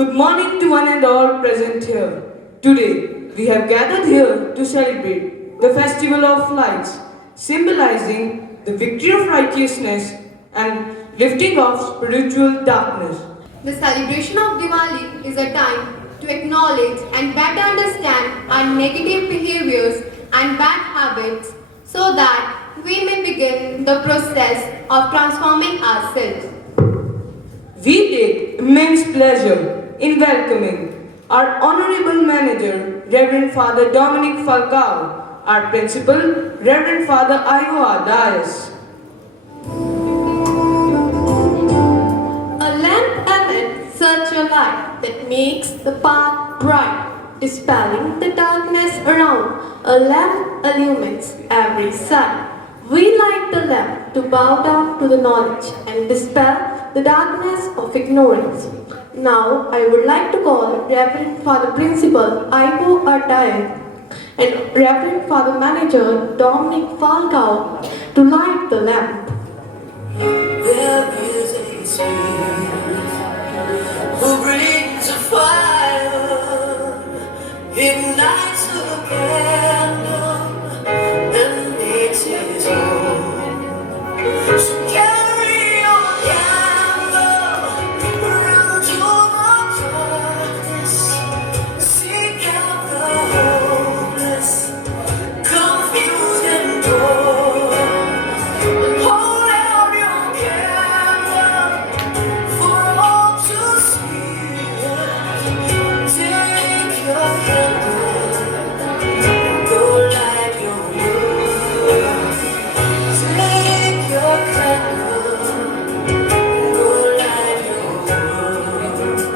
Good morning to one and all present here. Today, we have gathered here to celebrate the Festival of Lights, symbolizing the victory of righteousness and lifting of spiritual darkness. The celebration of Diwali is a time to acknowledge and better understand our negative behaviors and bad habits so that we may begin the process of transforming ourselves. We take immense pleasure in welcoming our Honorable Manager, Reverend Father Dominic Falcao, our Principal, Reverend Father Iowa Dias. A lamp emits such a light that makes the path bright, dispelling the darkness around. A lamp illumines every side. We light the lamp to bow down to the knowledge and dispel the darkness of ignorance. Now, I would like to call Reverend Father Principal Ivo Ardayan and Reverend Father Manager Dominic Falcao to light the lamp. There is a spirit who brings a fire, ignites a candle, and makes it own. So carry your candle into the darkness, seek out the hopeless, confused and bored. Hold out your candle for all to see. Take your candle, go light your world. Take your candle, go light your world.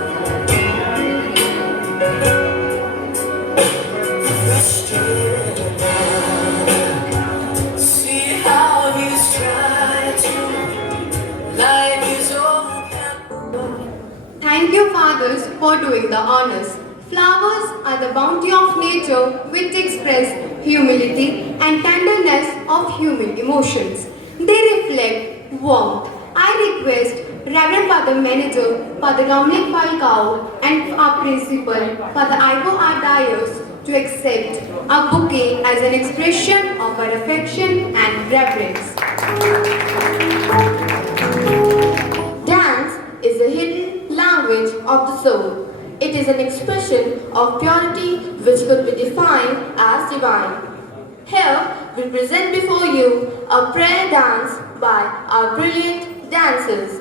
Frustrated now, see how he's trying to light his own candle. Thank you, fathers, for doing the honors. Flowers are the bounty of nature which express humility and tenderness of human emotions. They reflect warmth. I request Reverend Father Manager, Father Dominic Falcao, and our Principal, Father Ivo Ardias, to accept a bouquet as an expression of our affection and reverence. Dance is a hidden language of the soul. It is an expression of purity which could be defined as divine. Here we present before you a prayer dance by our brilliant dancers.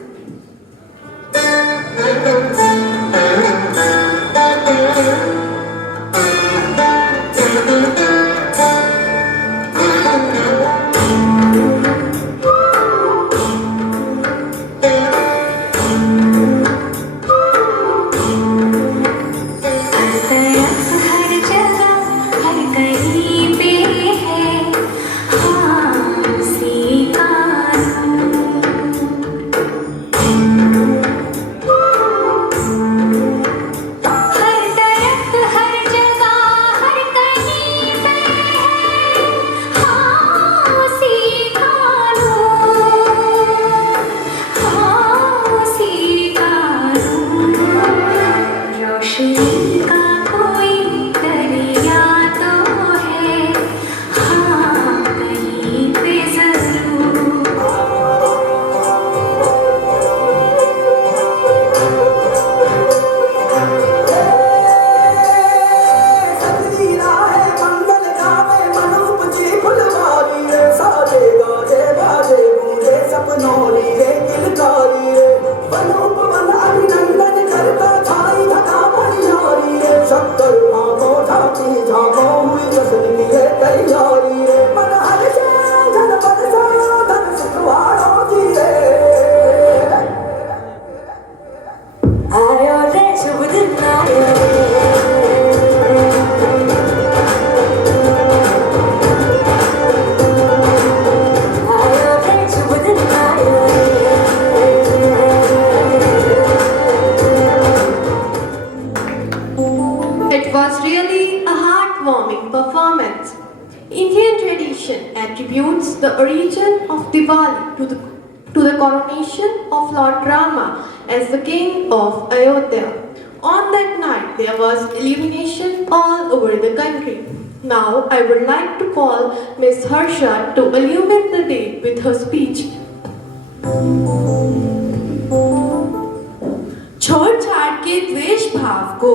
हर जगह हर कहीं पे है हंसी का हर तरफ हर जगह हर कहीं पे है हंसी का हंसी का रोशनी का कोई दरिया तो है हाँ कहीं पे जरूर आयो रे शुभ दिन आयो आयो रे शुभ दिन आयो It was really a heartwarming performance. Indian tradition attributes the origin of Diwali to the coronation of Lord Rama as the king of Ayodhya. On that night, there was illumination all over the country. Now, I would like to call Miss Harsha to illumine the day with her speech. छोड़ छाड़ के द्वेष भाव को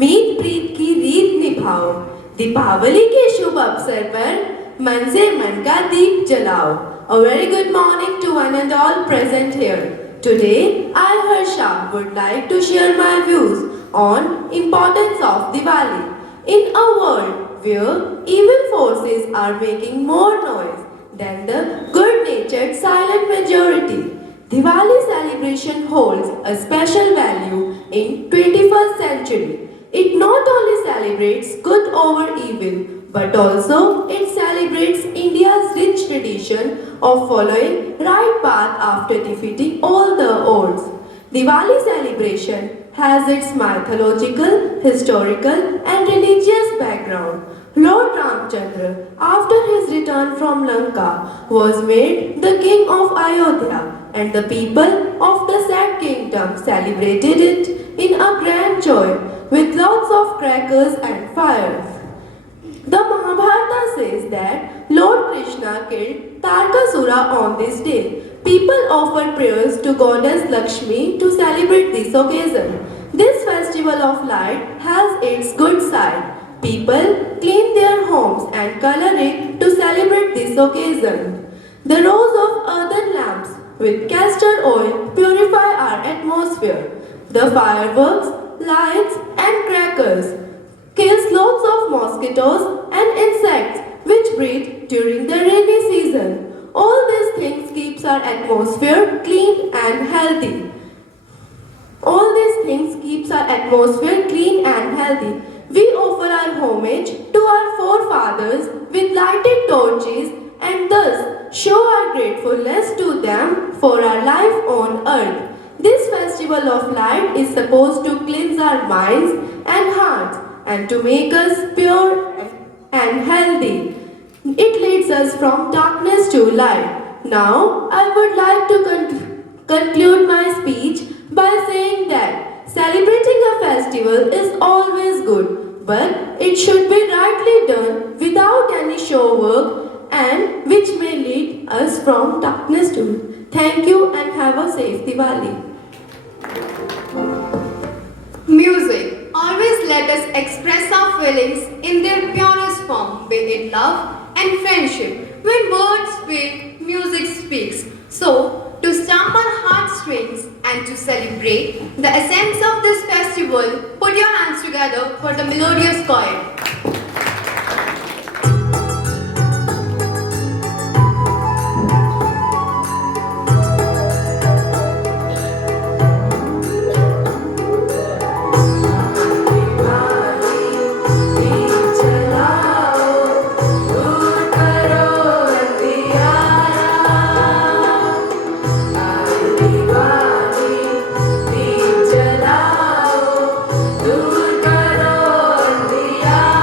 मीत प्रीत की रीत निभाओ दीपावली के शुभ अवसर पर मन से मन का दीप जलाओ A very good morning to one and all present here. Today, I Harsha would like to share my views on importance of Diwali. In a world where evil forces are making more noise than the good-natured silent majority, Diwali celebration holds a special value in 21st century. It not only celebrates good over evil, but also it celebrates India's rich tradition of following right path after defeating all the odds. Diwali celebration has its mythological, historical and religious background. Lord Ramchandra, after his return from Lanka, was made the king of Ayodhya, and the people of the said kingdom celebrated it in a grand joy with lots of crackers and fires. The Mahabharata says that Lord Krishna killed Tarkasura on this day. People offer prayers to goddess Lakshmi to celebrate this occasion. This festival of light has its good side. People clean their homes and color it to celebrate this occasion. The rows of earthen lamps with castor oil purify our atmosphere. The fireworks, lights and crackers kills lots of mosquitoes and insects which breed during the rainy season. All these things keeps our atmosphere clean and healthy. All these things keeps our atmosphere clean and healthy. We offer our homage to our forefathers with lighted torches and thus show our gratefulness to them for our life on earth. This festival of light is supposed to cleanse our minds and hearts and to make us pure and healthy. It leads us from darkness to light. Now, I would like to conclude my speech by saying that celebrating a festival is always good, but it should be rightly done without any show work and which may lead us from darkness to. Thank you and have a safe Diwali. Music. Always let us express our feelings in their purest form, be it love and friendship. When words speak, music speaks. So, to stamp our heartstrings and to celebrate the essence of this festival, put your hands together for the melodious choir. दूर करो अंधियारा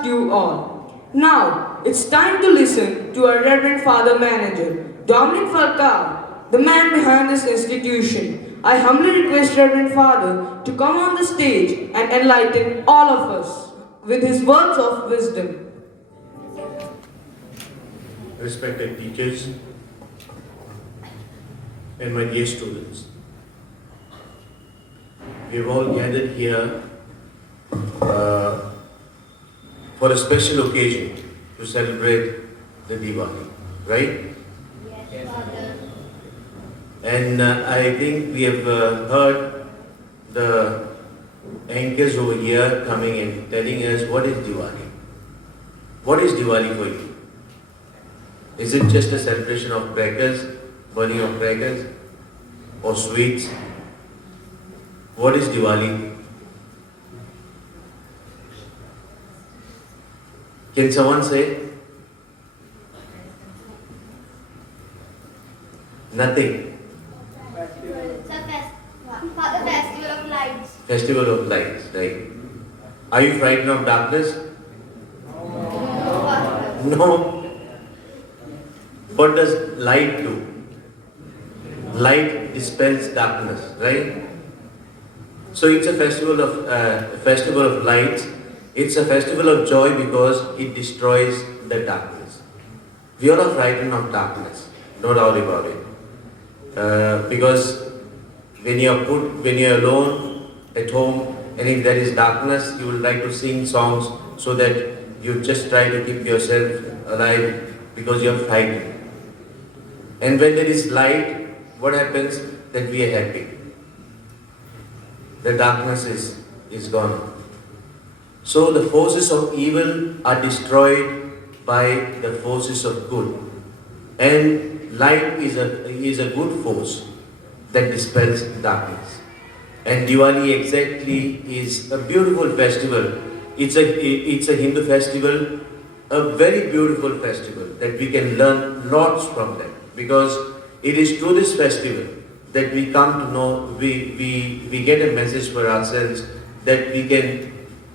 asked you all. Now, it's time to listen to our Reverend Father Manager, Dominic Falcao, the man behind this institution. I humbly request Reverend Father to come on the stage and enlighten all of us with his words of wisdom. Respected teachers and my dear students, we have all gathered here for a special occasion to celebrate the Diwali, right? Yes, Father. And I think we have heard the anchors over here coming and telling us what is Diwali. What is Diwali for you? Is it just a celebration of crackers, burning of crackers, or sweets? What is Diwali? Can someone say? Nothing. It's a festival of lights. Festival of lights, right? Are you frightened of darkness? No. What does light do? Light dispels darkness, right? So it's a festival of lights. It's a festival of joy because it destroys the darkness. We all are frightened of darkness, no doubt about it. Because when you're alone at home, and if there is darkness, you will like to sing songs so that you just try to keep yourself alive because you're frightened. And when there is light, what happens? That we are happy. The darkness is gone. So the forces of evil are destroyed by the forces of good. And light is a good force that dispels darkness. And Diwali exactly is a beautiful festival. It's a Hindu festival, a very beautiful festival that we can learn lots from that. Because it is through this festival that we come to know, we get a message for ourselves that we can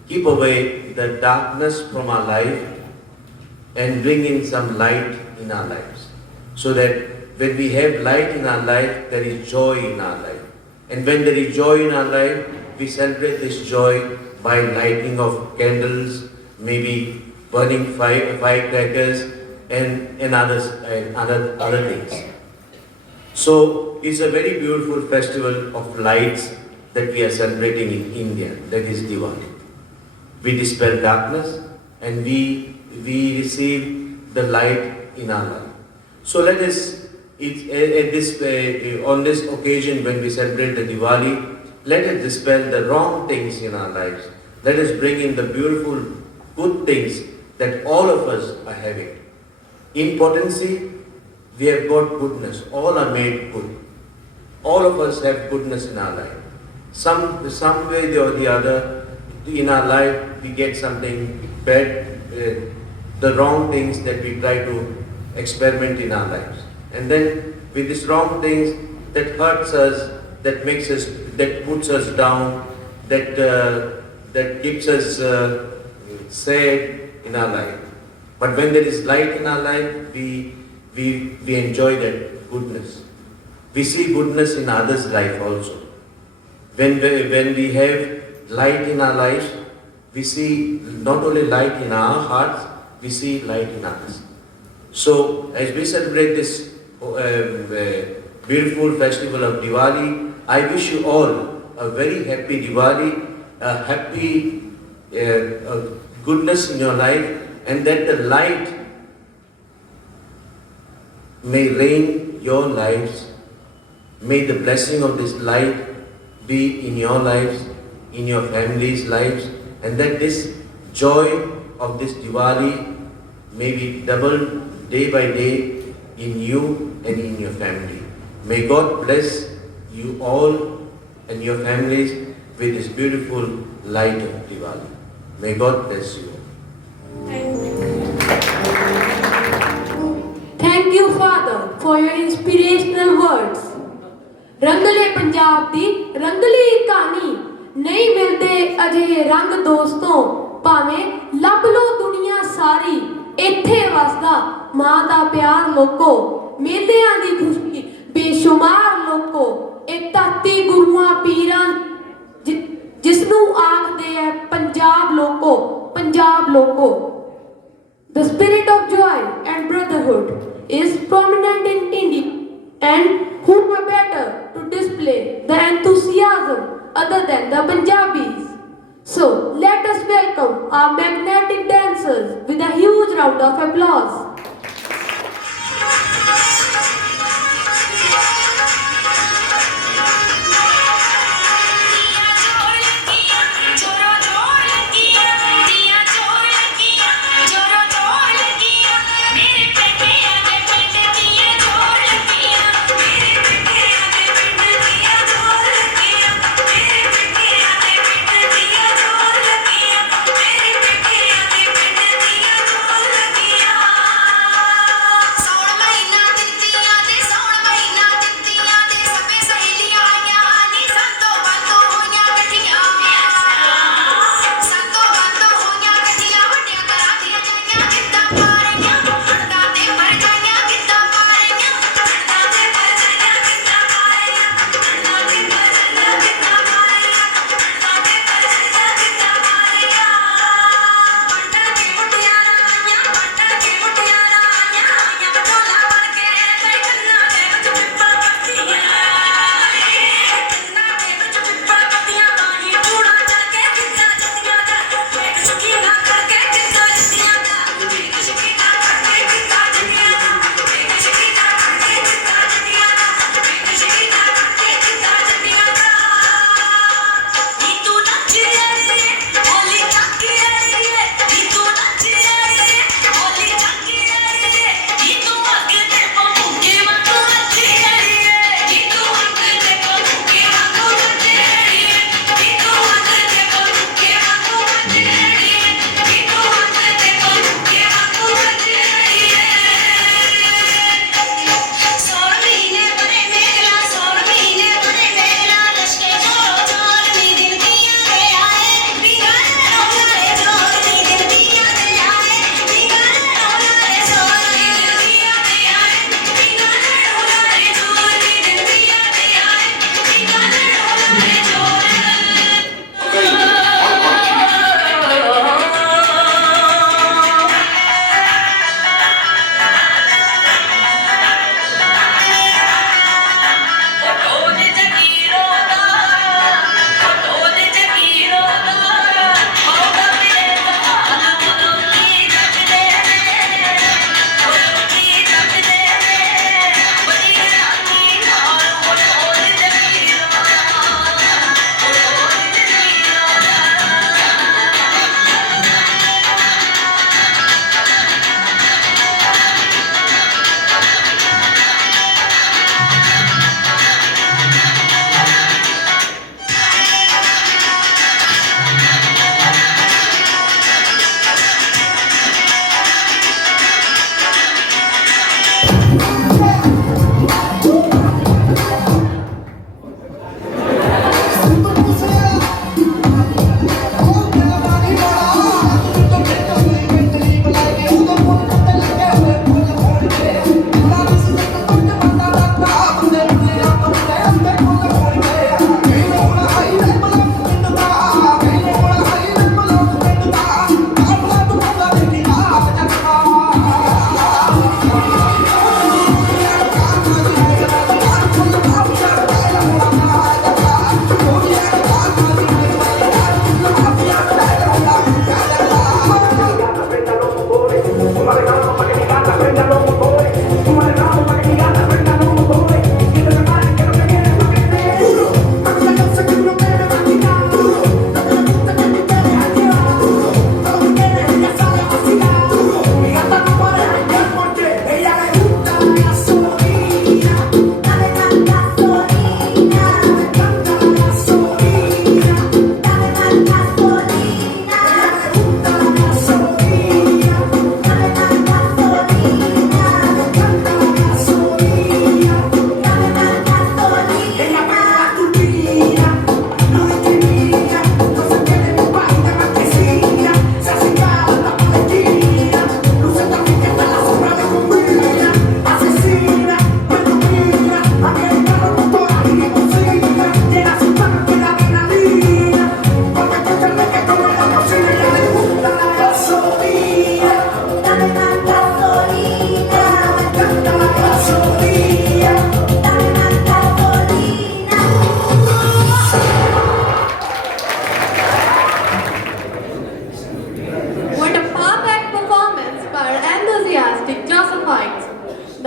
keep away the darkness from our life and bring in some light in our lives. So that when we have light in our life, there is joy in our life. And when there is joy in our life, we celebrate this joy by lighting of candles, maybe burning firecrackers and other things. So it's a very beautiful festival of lights that we are celebrating in India, that is Diwali. We dispel darkness and we receive the light in our life. So let us, on this occasion when we celebrate the Diwali, let us dispel the wrong things in our lives. Let us bring in the beautiful, good things that all of us are having. In potency, we have got goodness. All are made good. All of us have goodness in our life. Some way or the other, in our life, we get something bad, the wrong things that we try to experiment in our lives. And then with these wrong things that hurts us, that makes us, that puts us down, that keeps us sad in our life. But when there is light in our life, we enjoy that goodness. We see goodness in others' life also. When we have light in our lives, we see not only light in our hearts, we see light in others. So as we celebrate this beautiful festival of Diwali, I wish you all a very happy Diwali, a happy goodness in your life, and that the light may reign your lives. May the blessing of this light be in your lives, in your family's lives, and that this joy of this Diwali may be doubled day by day in you and in your family. May God bless you all and your families with this beautiful light of Diwali. May God bless you. Thank you, Father, for your inspirational words. रंगले पंजाब दी रंगली कहानी नहीं मिलते अजे रंग दोस्तों ਭਾਵੇਂ ਲੱਭ ਲੋ ਦੁਨੀਆ ਸਾਰੀ ਇੱਥੇ ਵਸਦਾ ਮਾਂ ਦਾ ਪਿਆਰ ਲੋਕੋ ਮੇਲਿਆਂ ਦੀ ਖੁਸ਼ੀ ਬੇਸ਼ੁਮਾਰ ਲੋਕੋ ਇਹ ਧਰਤੀ ਗੁਰੂਆਂ ਪੀਰਾਂ ਜਿਸ ਨੂੰ ਆਖਦੇ ਹੈ ਪੰਜਾਬ ਲੋਕੋ ਪੰਜਾਬ ਲੋਕੋ The spirit of joy and brotherhood is prominent in India, and who are better to display the enthusiasm other than the Punjabis? So let us welcome our magnetic dancers with a huge round of applause.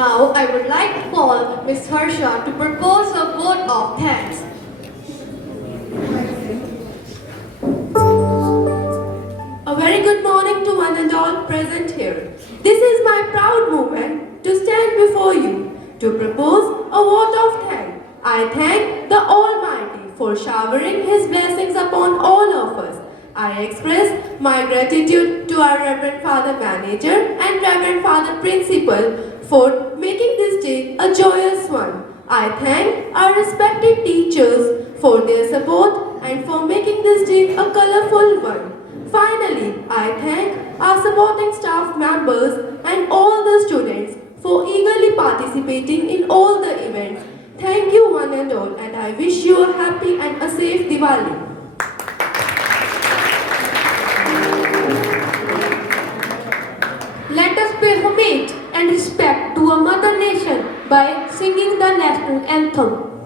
Now I would like to call Miss Harsha to propose a vote of thanks. A very good morning to one and all present here. This is my proud moment to stand before you to propose a vote of thanks. I thank the Almighty for showering His blessings upon all of us. I express my gratitude to our Reverend Father Manager and Reverend Father Principal for making this day a joyous one. I thank our respected teachers for their support and for making this day a colorful one. Finally, I thank our supporting staff members and all the students for eagerly participating in all the events. Thank you one and all, and I wish you a happy and a safe Diwali. Let us pay homage and respect to our mother nation by singing the national anthem.